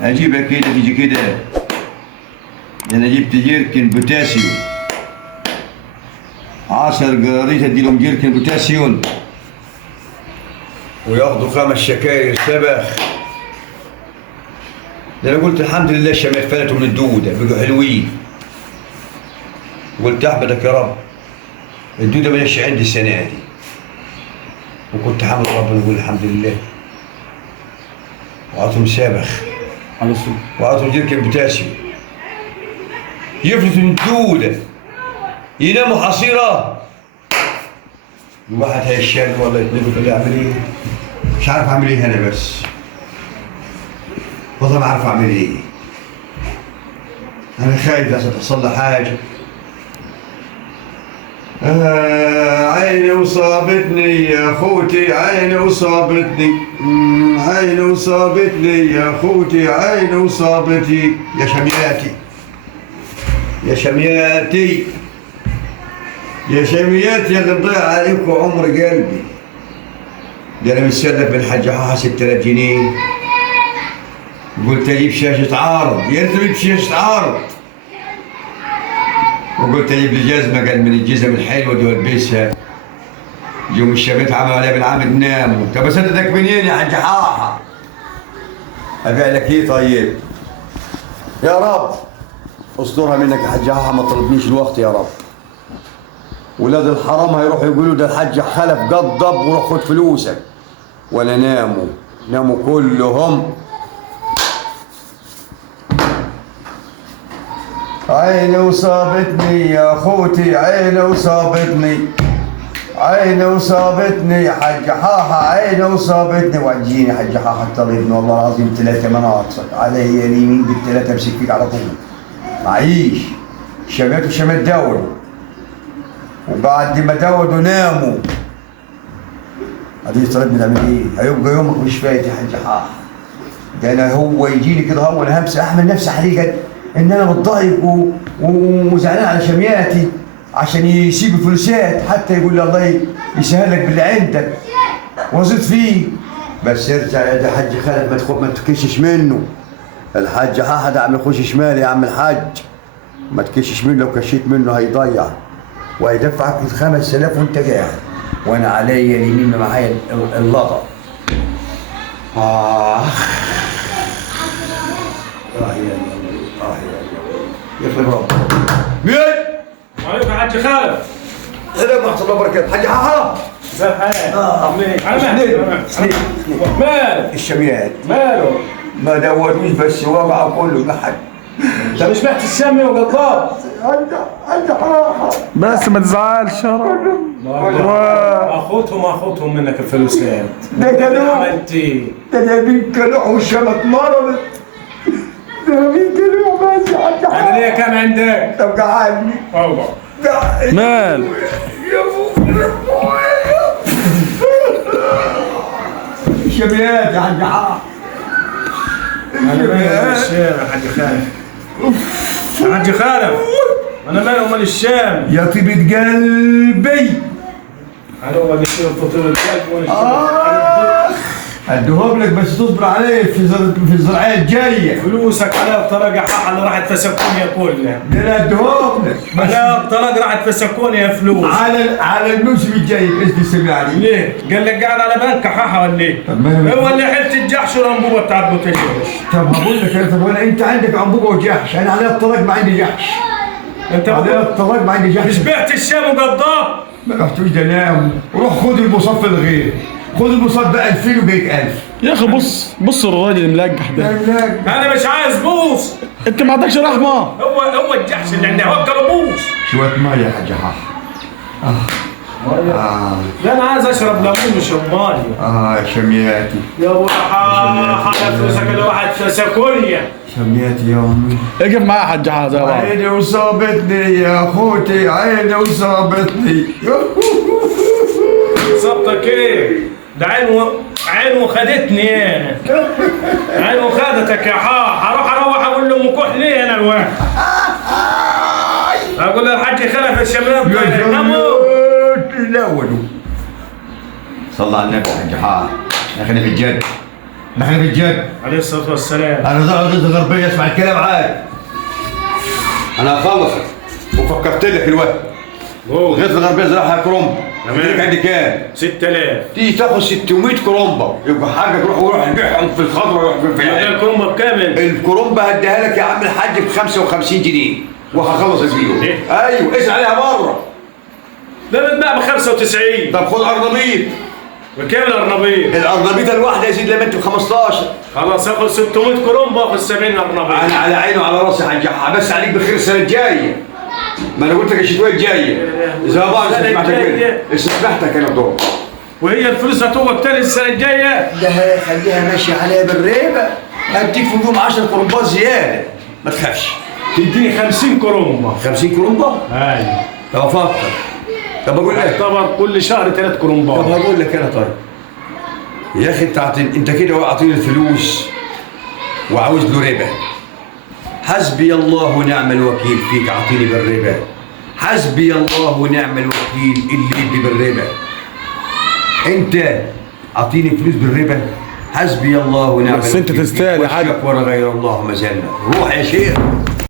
اجيبها كده تيجي كده. انا جبت جيركن بوتاسيوم 10 قراريط، اديلهم جيركن بوتاسيوم وياخدوا 5 شكاير سبخ. ده انا قلت الحمد لله الشمال فلتوا من الدوده بقوا حلوين. قلت احمدك يا رب الدوده مالهاش عندي السنه دي، وكنت حامد ربنا اقول الحمد لله. وعطهم سابخ وعطهم جيركن بوتاسيوم يفلتوا من الدوده يناموا حصيره. الواحد هيشال والله يقول لي اعمل ايه؟ مش عارف اعمل ايه انا، بس والله ما عارف اعمل ايه. انا خايف لازم تحصل لي حاجه. عيني وصابتني يا اخوتي، عيني وصابتني، عيني وصابتني يا اخوتي، عيني وصابتي يا شمياتي، يا شمياتي، يا شمياتي يا اللي مضيع عليكم عمر قلبي. ده انا متسلف من حاج حاحة 6000 جنيه. قلت اجيب شاشة عرض، يا ريت اجيب شاشة عرض. وقلت اجيب لي جزمة قال من الجزم الحلوة دي والبسها. يوم الشباب عملوا عليها بالعمد ناموا. طب اسددك منين يا حاج حاحة؟ ابيع لك ايه طيب؟ يا رب استرها منك يا حاج حاحة، ما تطلبنيش الوقت يا رب. ولاد الحرام هيروحوا يقولوا ده الحاج خلف قضب وروح خد فلوسك. ولا ناموا كلهم. عيني وصابتني يا اخوتي، عيني وصابتني، عيني وصابتني يا حاج حاحة، عيني وصابتني. وعجيني حاج حاحة طلبني والله العظيم 3 مناطق علي اليمين بالثلاثة امسك فيك على طول. معيش شمات وشمات داول، وبعد ما داودوا ناموا. هدي طلبني تعمل ايه؟ هيبقى يومك مش فايت يا حاج حاحة. ده انا هو يجيني كده هو انا همسح اعمل نفسي حريقه ان انا متضايق وزعلان على شمياتي عشان يسيب الفلوسات، حتى يقول لي الله يسهل لك باللي عندك وزيد فيه. بس ارجع يا ده حاج خالد ما تكشش منه. الحاج حاحة ده عم يخش شمال يا عم الحاج، ما تكشش منه، لو كشيت منه هيضيع وهيدفعك 5000 وانت قاعد، وانا عليا اليمين معايا اللطا. يخلق ربك. مين؟ وعليكم حاج خالد. السلام ورحمة الله وبركاته. حاج حاحة. ازي الحال؟ سنين. ماله؟ الشميات. ماله؟ ما دوروش بس وقعوا كله لحد. انت مش بعت السمي وقطاب؟ حاج حاحة. بس ما تزعلش يا رب. اخوتهم منك الفلوسات. ده كانوا عملت ايه؟ ده جايبين كلوح والشمت مرضت. ده جايبين كلوح بس يا حاج حاحة. انا ليا كام عندك؟ طب قعدني. والله. مال يا شميات يا حاج حاحة. انا مالي الشام يا حاج خالد. يا حاج خالد انا مالي ومال الشام. يا طيبة قلبي. انا هو اللي يشيل فطور القلب وانا اديهم لك بس تصبر عليه في الزرعيه الجايه. فلوسك على بطريقه حق اللي راحت فسكوني كلها. ده انا اديهم لك على بطريقه راحت فسكوني يا فلوس. على الموسم الجاي باذن السميع عليه. ليه؟ قال لك قاعد على بنك حاحة ولا ايه؟ هو اللي حلت الجحش والانبوبه بتاعت بوتجاش. طب هقول لك انا، طب وانا انت عندك انبوبه وجحش، انا عليا الطلاق ما عندي جحش. انت عليا الطلاق ما عندي جحش. مش بعت الشام وقضاه؟ ما رحتوش ده نام وروح خد المصاب في الغير. خد المصاب بقى 2000 وجايك 1000. يا اخي بص الراجل الملقح ده. انا مش عايز بوس. انت ما عندكش رحمه. هو الجحش اللي عندي وكله بوس. شويه ميه يا حاج حاحة. لا انا عايز اشرب ليمون مش رماني. يا شمياتي. يا ابو حاحة فلوسك الواحد فسكونيا. شمياتي يا امي. اقف معايا يا حاج حاجه زي بعض. عيني وصابتني يا اخوتي، عيني وصابتني. صبتك ايه؟ ده عين وخدتني انا. عين وخدتك يا حاحة. اروح اقول لام كحل ليه انا الواحد؟ اقول للحاج خلف الشباب ناموا. تناولوا. صلى على النبي يا حاج حاحة. احنا في الجد. ما احنا بالجد. عليه الصلاه والسلام. انا ضد الغربيه، اسمع الكلام عادي. انا هخلصك وفكرت لك الوقت. غير الغربيه زراعها كرومبا. تمام. عندي كام؟ 6000. تيجي تاخد 600 كرومبا، يبقى حاجك روح بيعهم في الخضره وروح في ده العين. الكرومبا بكامل. الكرومبا هديها لك يا عم الحاج ب 55 جنيه وهخلص الفيديو. إيه؟ ايوه اسال عليها بره. ده بتباع ب 95. طب خد ارنبيط. بكام الارنبيط؟ الارنبيطه الواحده يا سيدي لما انت ب 15. خلاص اخد 600 كرومبا واخد 70 ارنبيط. انا على عيني وعلى راسي يا حاج، بس عليك بخير السنه الجايه. ما انا قلت لك الشتويه الجايه. زي بعض سمحتك انا بدور. وهي الفلوس هتوقف تاني السنه الجايه؟ ده خليها ماشيه عليها بالريبه. هديك في اليوم 10 كرومبات زياده، ما تخافش. تديني 50 كرومبا. 50 كرومبا؟ ايوه. طب افكر. طب اقول لك. يعتبر كل شهر 3 طب كرومبات. هقول لك انا طيب. يا اخي انت كده اعطيني الفلوس وعاوز له ربا. حسبي الله ونعم الوكيل فيك، اعطيني بالربا. حسبي الله ونعم الوكيل اللي يدي بالربا. انت اعطيني فلوس بالربا. حسبي الله ونعم بس انت الوكيل تستاهل يا حاج. واشكك ولا غير الله ما زلنا. روح يا شيخ.